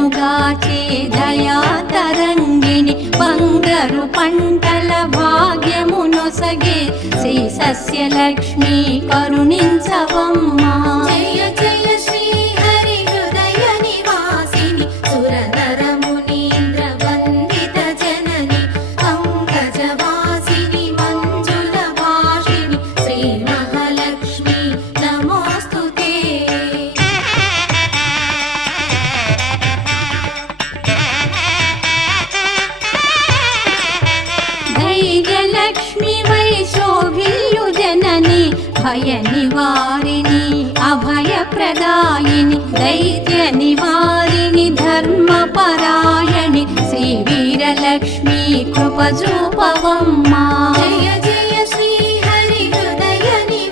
దయనుగాచే దయా తరంగిణి బంగారు పంటల భాగ్యమునొసగే శ్రీ సస్యలక్ష్మి కరుణించవమ్మా. జయ జయ శ్రీ హరి హృదయ నివాసిని సురనర మునీంద్ర వందిత జనని పంకజవాసిని మంజుల భాషిని శ్రీ మహాలక్ష్మి నమోస్తుతే. ధైర్యలక్ష్మి వై శోభిల్లు జనని భయ నివారిణి అభయ ప్రదాయిని దైత్య నివారిణి ధర్మపరాయణి శ్రీ వీరలక్ష్మి కృప చూపవమ్మా. జయ